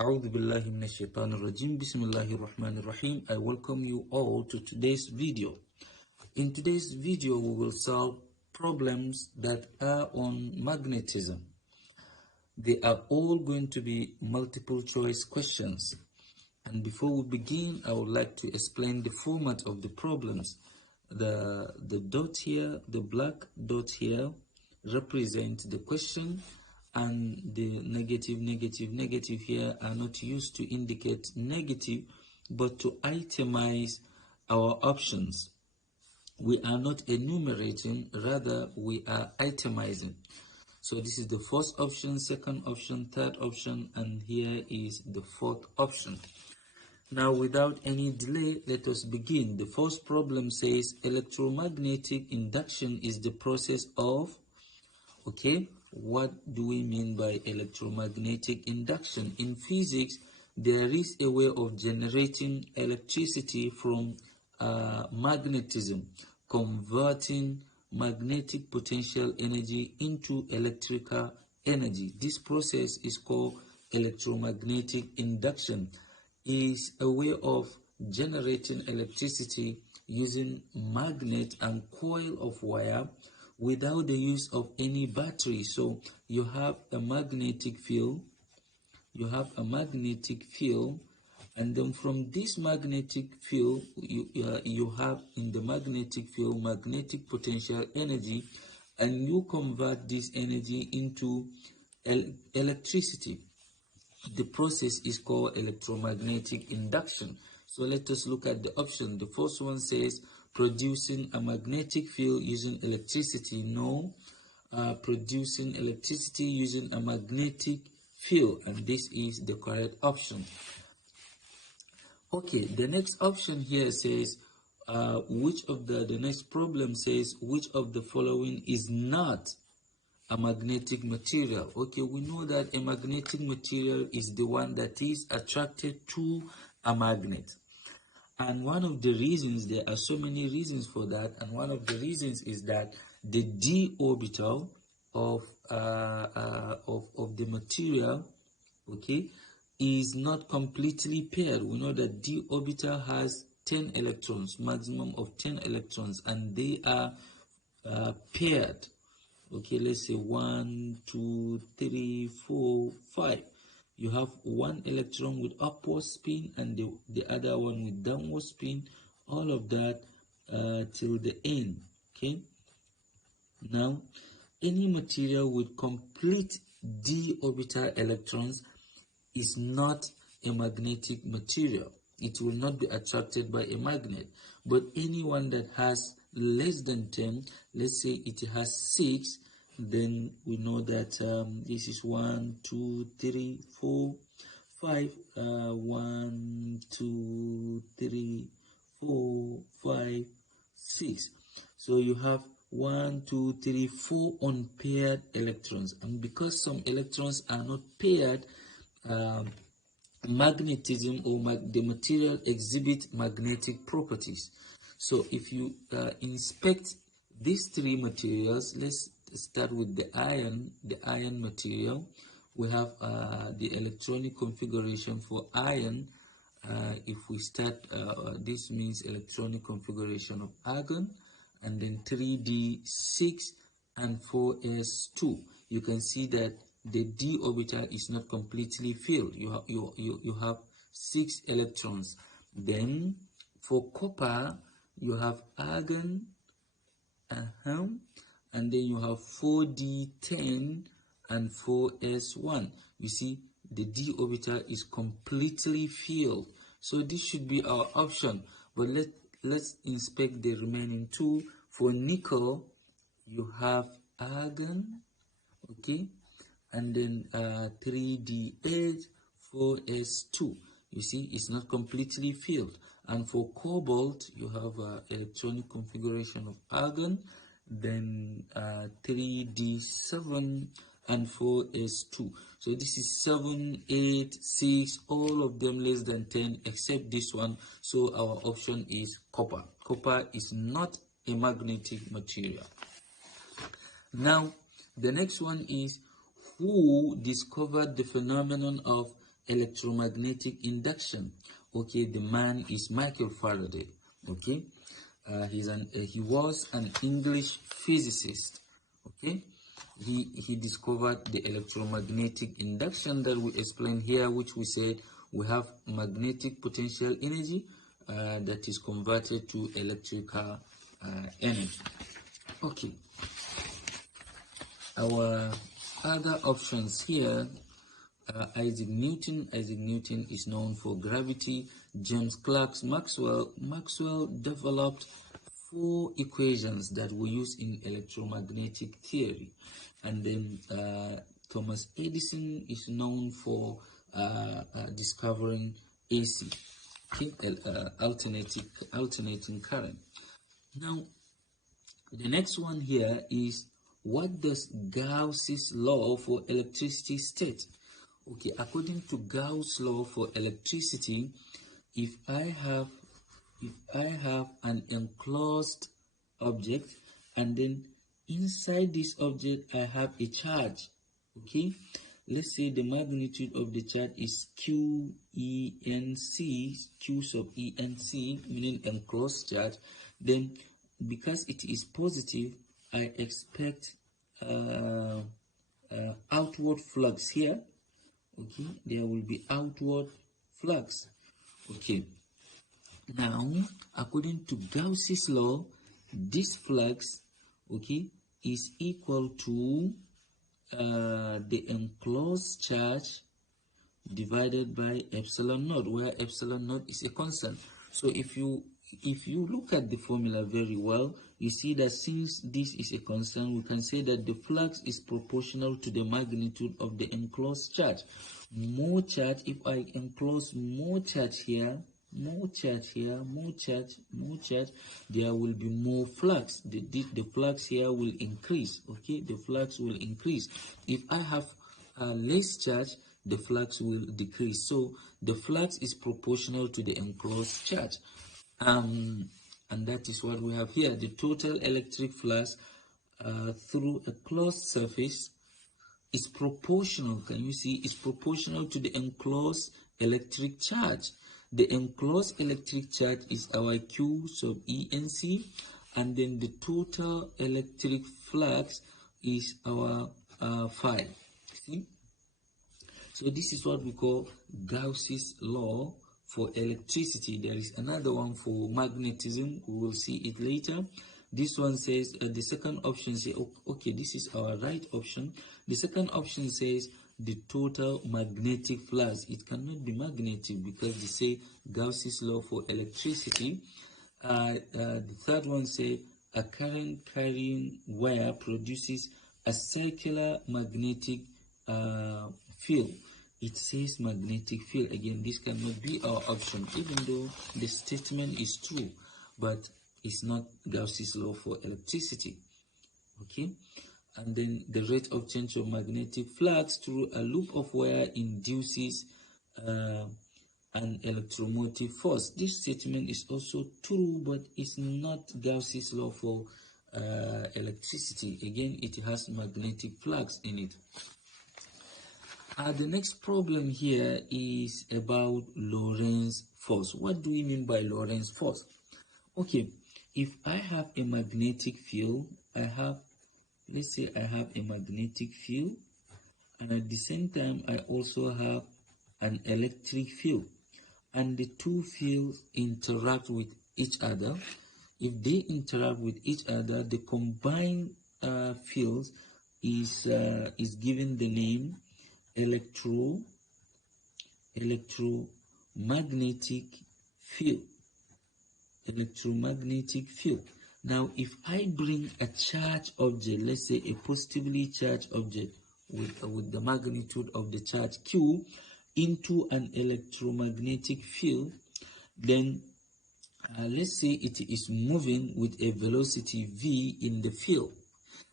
أعوذ بالله من الشيطان الرجيم بسم الله الرحمن الرحيم. I welcome you all to today's video. In today's video we will solve problems that are on magnetism. They are all going to be multiple choice questions. And before we begin, I would like to explain the format of the problems. The dot here, the black dot here represent the question, and the negative here are not used to indicate negative but to itemize our options. We are not enumerating, rather we are itemizing. So this is the first option, second option, third option, and here is the fourth option. Now, without any delay, let us begin. The first problem says electromagnetic induction is the process of, okay, what do we mean by electromagnetic induction? In physics, there is a way of generating electricity from magnetism, converting magnetic potential energy into electrical energy. This process is called electromagnetic induction. Is a way of generating electricity using magnet and coil of wire without the use of any battery. So you have a magnetic field, and then from this magnetic field you have in the magnetic field magnetic potential energy, and you convert this energy into electricity. The process is called electromagnetic induction. So let us look at the option. The first one says producing a magnetic field using electricity. No, producing electricity using a magnetic field, and this is the correct option. Okay, the next option here says the next problem says which of the following is not a magnetic material. Okay, we know that a magnetic material is the one that is attracted to a magnet. And one of the reasons, there are so many reasons for that, and one of the reasons is that the d orbital of the material, okay, is not completely paired. We know that d orbital has 10 electrons, maximum of 10 electrons, and they are paired. Okay, let's say 1, 2, 3, 4, 5. You have one electron with upward spin and the other one with downward spin, all of that till the end. Okay, now any material with complete d orbital electrons is not a magnetic material. It will not be attracted by a magnet. But anyone that has less than 10, let's say it has 6, then we know that this is 1, 2, 3, 4, 5. 1, 2, 3, 4, 5, 6. So you have 1, 2, 3, 4 unpaired electrons, and because some electrons are not paired, magnetism or the material exhibit magnetic properties. So if you inspect these three materials, let's start with the iron material. We have the electronic configuration for iron. If we start, this means electronic configuration of argon, and then 3d6 and 4s2. You can see that the d orbital is not completely filled. You have 6 electrons. Then for copper you have argon, and then you have 4d10 and 4s1. You see the d orbital is completely filled. So this should be our option. But let's inspect the remaining two. For nickel you have argon, okay, and then 3d8, 4s2. You see it's not completely filled. And for cobalt you have electronic configuration of argon, then 3d7 and 4s2. So this is 7, 8, 6, all of them less than 10 except this one. So our option is copper. Copper is not a magnetic material. Now the next one is who discovered the phenomenon of electromagnetic induction. Okay, the man is Michael Faraday. Okay, he was an English physicist. Okay, he discovered the electromagnetic induction that we explained here, which we said we have magnetic potential energy that is converted to electrical energy. Okay, our other options here, Isaac Newton is known for gravity. James Clerk Maxwell developed 4 equations that we use in electromagnetic theory. And then Thomas Edison is known for discovering AC, okay, alternating current. Now, the next one here is, what does Gauss's law for electricity state? Okay, according to Gauss' law for electricity, if I have an enclosed object, and then inside this object I have a charge, okay, let's say the magnitude of the charge is Q sub ENC, meaning enclosed charge, then because it is positive, I expect outward flux here. Okay, there will be outward flux. Okay, now according to Gauss's law, this flux, okay, is equal to the enclosed charge divided by epsilon naught, where epsilon naught is a constant. So if you look at the formula very well, you see that since this is a constant, we can say that the flux is proportional to the magnitude of the enclosed charge. More charge, if I enclose more charge here, more charge here, more charge, there will be more flux. The flux here will increase. Okay, the flux will increase. If I have less charge, the flux will decrease. So the flux is proportional to the enclosed charge. And that is what we have here. The total electric flux through a closed surface is proportional. Can you see? It's proportional to the enclosed electric charge. The enclosed electric charge is our Q sub ENC, and then the total electric flux is our phi. See? So this is what we call Gauss's law for electricity. There is another one for magnetism. We will see it later. This one says, the second option says, okay, this is our right option. The second option says the total magnetic flux. It cannot be magnetic because they say Gauss's law for electricity. The third one says a current carrying wire produces a circular magnetic field. It says magnetic field. Again, this cannot be our option, even though the statement is true, but it's not Gauss's law for electricity. Okay, and then the rate of change of magnetic flux through a loop of wire induces an electromotive force. This statement is also true, but it's not Gauss's law for electricity. Again, it has magnetic flux in it. The next problem here is about Lorentz force. What do we mean by Lorentz force? Okay, if I have a magnetic field, let's say I have a magnetic field, and at the same time I also have an electric field, and the two fields interact with each other. If they interact with each other, the combined fields is given the name electromagnetic field. Electromagnetic field. Now, if I bring a charged object, let's say a positively charged object with the magnitude of the charge Q into an electromagnetic field, then let's say it is moving with a velocity v in the field,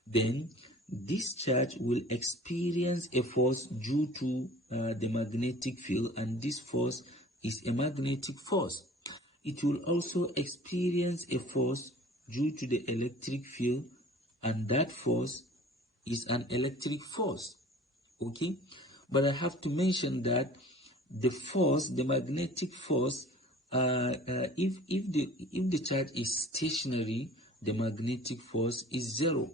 then this charge will experience a force due to the magnetic field, and this force is a magnetic force. It will also experience a force due to the electric field, and that force is an electric force. Okay, but I have to mention that the force, the magnetic force, if the charge is stationary, the magnetic force is 0.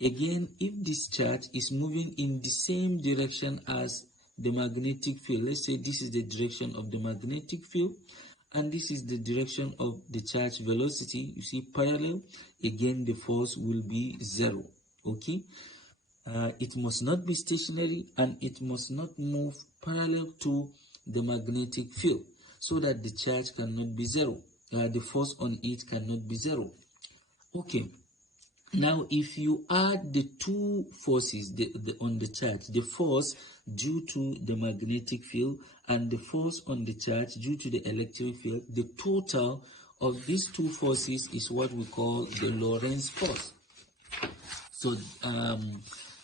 Again, if this charge is moving in the same direction as the magnetic field, let's say this is the direction of the magnetic field and this is the direction of the charge velocity, you see, parallel, again the force will be 0. Okay, it must not be stationary and it must not move parallel to the magnetic field so that the charge cannot be 0. The force on it cannot be 0. Okay, now if you add the two forces on the charge, the force due to the magnetic field and the force on the charge due to the electric field, the total of these two forces is what we call the Lorentz force. So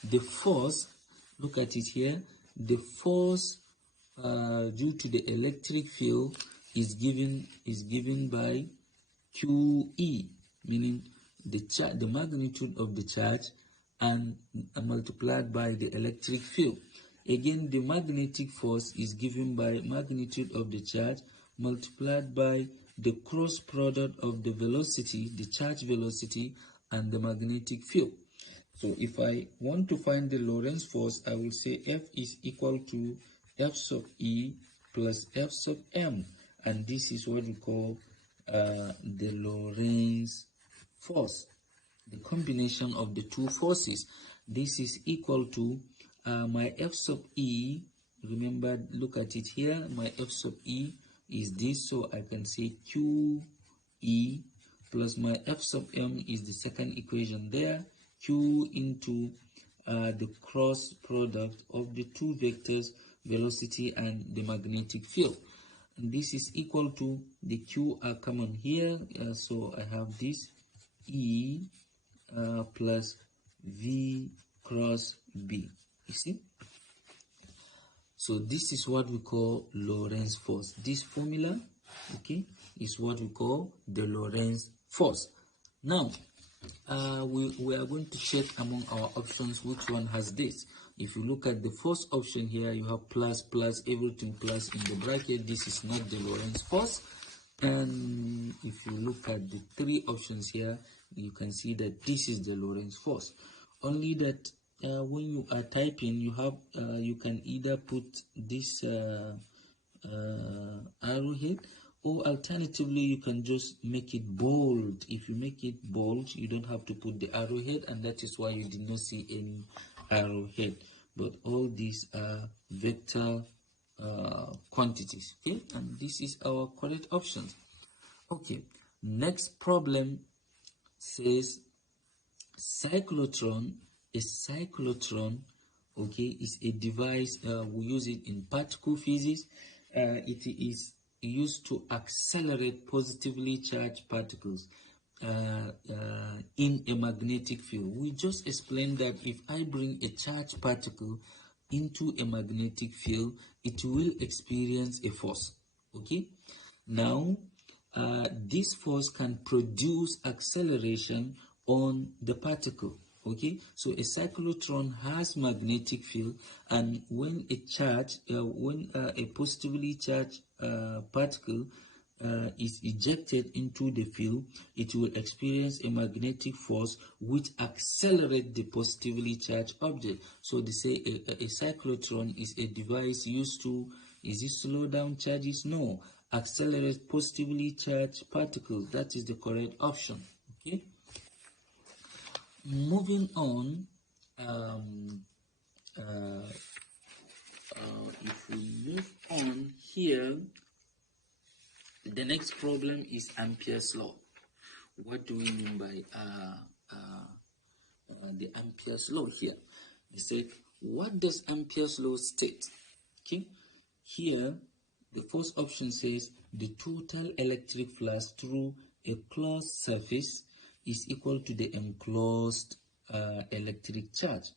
the force, look at it here, the force due to the electric field is given by QE, meaning the magnitude of the charge and multiplied by the electric field. Again, the magnetic force is given by magnitude of the charge multiplied by the cross product of the velocity, the charge velocity, and the magnetic field. So if I want to find the Lorentz force, I will say F is equal to F sub E plus F sub M, and this is what we call the Lorentz force, the combination of the two forces. This is equal to my F sub E. Remember, look at it here, my F sub E is this, so I can say QE plus my F sub M is the second equation there, Q into the cross product of the two vectors, velocity and the magnetic field. And this is equal to the Q are common here, so I have this E plus V cross B. You see? So this is what we call Lorentz force. This formula, okay, is what we call the Lorentz force. Now, we are going to check among our options which one has this. If you look at the first option here, you have plus, everything plus in the bracket. This is not the Lorentz force. And if you look at the three options here, you can see that this is the Lorentz force. Only that when you are typing, you can either put this arrowhead, or alternatively you can just make it bold. If you make it bold, you don't have to put the arrowhead, and that is why you did not see any arrowhead. But all these are vector quantities, okay, and this is our correct option. Okay, next problem says cyclotron. A cyclotron, okay, is a device, we use it in particle physics. It is used to accelerate positively charged particles in a magnetic field. We just explained that if I bring a charged particle into a magnetic field, it will experience a force. Okay, now this force can produce acceleration on the particle. Okay, so a cyclotron has magnetic field, and when a charge, a positively charged particle is ejected into the field, it will experience a magnetic force which accelerates the positively charged object. So they say a cyclotron is a device used to, is it slow down charges? No, accelerate positively charged particles. That is the correct option. Okay. Moving on, if we move on here, the next problem is Ampere's law. What do we mean by the Ampere's law here? He said, what does Ampere's law state? Okay, here the first option says the total electric flux through a closed surface is equal to the enclosed electric charge.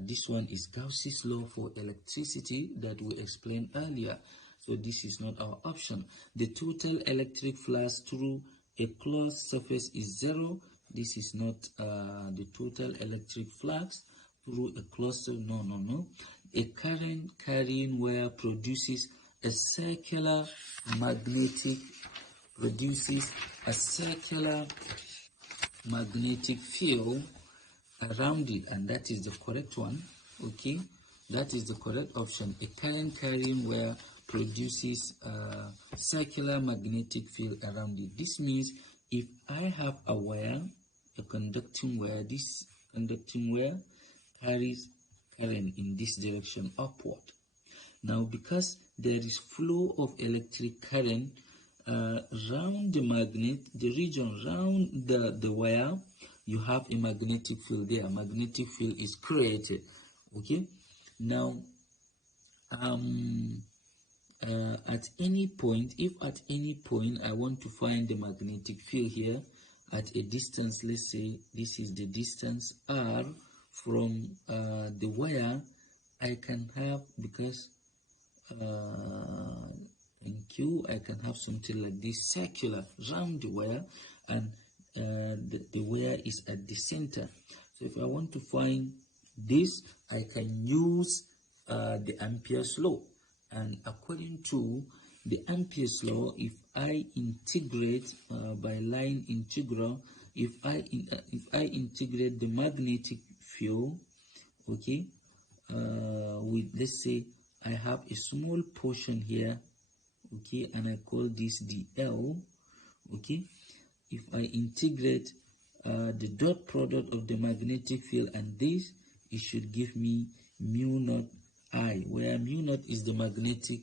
This one is Gauss's law for electricity that we explained earlier. So this is not our option. The total electric flux through a closed surface is 0. This is not the total electric flux through a closed surface. No. A current carrying wire produces a circular magnetic field around it, and that is the correct one. Okay, that is the correct option. A current carrying wire produces a circular magnetic field around it. This means if I have a wire, a conducting wire, this conducting wire carries current in this direction upward. Now, because there is flow of electric current around the magnet, the region around the wire, you have a magnetic field there. A magnetic field is created. Okay, now at any point, if at any point I want to find the magnetic field here at a distance, let's say this is the distance r from the wire, I can have, because in Q, I can have something like this circular round the wire, and the wire is at the center. So if I want to find this, I can use the Ampere's law. And according to the Ampere's law, if I integrate by line integral, if I integrate the magnetic field, okay, with, let's say I have a small portion here, okay, and I call this dl, okay. If I integrate the dot product of the magnetic field and this, it should give me mu naught I, where mu naught is the magnetic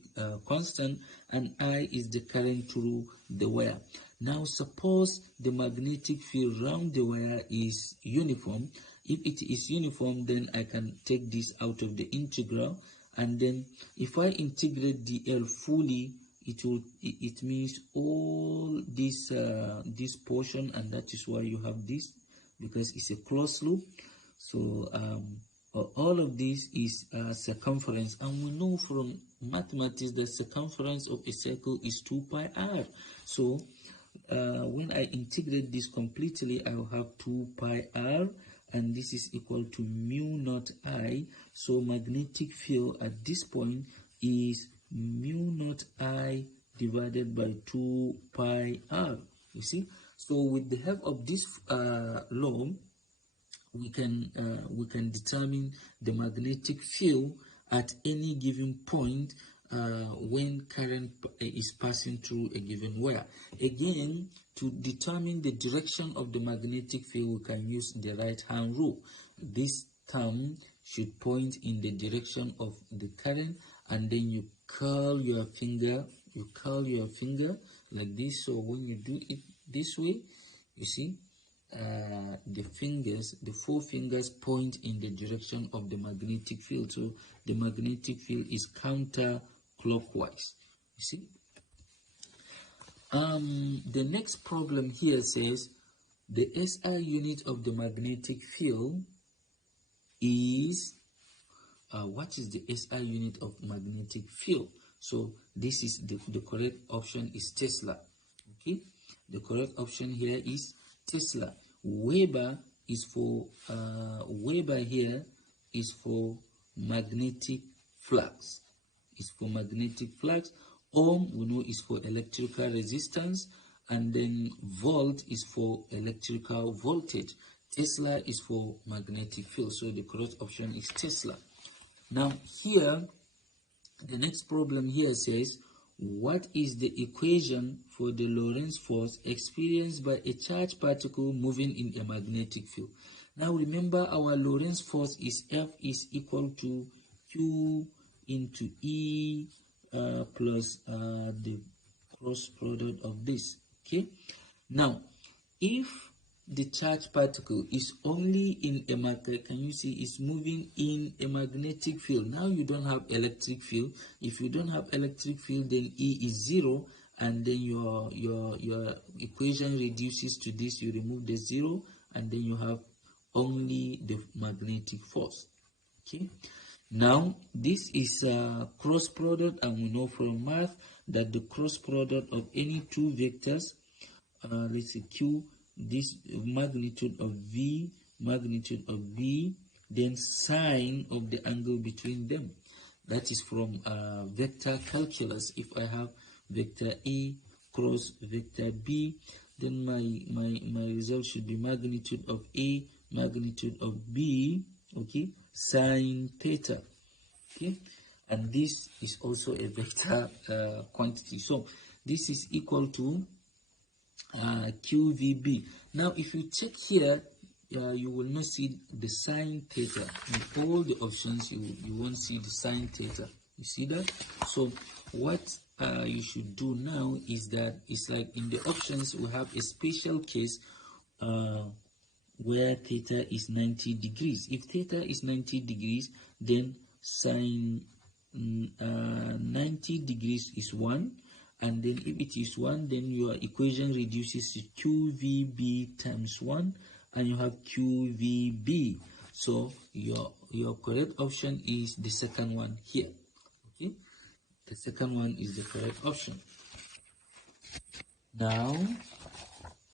constant and I is the current through the wire. Now suppose the magnetic field around the wire is uniform. If it is uniform, then I can take this out of the integral, and then if I integrate dl fully, it means all this this portion, and that is why you have this, because it's a closed loop. So all of this is circumference, and we know from mathematics that circumference of a circle is 2 pi r. So when I integrate this completely, I will have 2 pi r, and this is equal to mu naught I. So magnetic field at this point is mu naught I divided by 2 pi r. You see, so with the help of this law, we can determine the magnetic field at any given point when current is passing through a given wire. Again, to determine the direction of the magnetic field, we can use the right hand rule. This term should point in the direction of the current, and then you curl your finger like this. So when you do it this way, you see the four fingers point in the direction of the magnetic field. So the magnetic field is counterclockwise. You see. The next problem here says the SI unit of the magnetic field is what is the SI unit of magnetic field? So this is the correct option is Tesla. Okay, the correct option here is Tesla. Weber is for Weber here is for magnetic flux. It's for magnetic flux. Ohm, we know, is for electrical resistance, and then volt is for electrical voltage. Tesla is for magnetic field. So the correct option is Tesla. Now here, the next problem here says, what is the equation for the Lorentz force experienced by a charged particle moving in a magnetic field? Now remember, our Lorentz force is F is equal to Q into E plus the cross product of this. Okay. Now, if the charged particle is only in a magnetic, can you see it's moving in a magnetic field? Now you don't have electric field. If you don't have electric field, then E is 0, and then your equation reduces to this. You remove the 0, and then you have only the magnetic force. Okay. Now this is a cross product, and we know from math that the cross product of any two vectors, let's say Q, this magnitude of V, magnitude of B, then sine of the angle between them. That is from vector calculus. If I have vector A cross vector B, then my result should be magnitude of A, magnitude of B, okay, sine theta, okay, and this is also a vector quantity. So this is equal to QVB. Now if you check here, you will not see the sine theta. In all the options, you won't see the sine theta. You see that? So what you should do now is that it's like in the options we have a special case where theta is 90 degrees. If theta is 90 degrees, then sine 90 degrees is 1, and then if it is 1, then your equation reduces to QVB times 1, and you have QVB. So your correct option is the second one here. Okay, the second one is the correct option. Now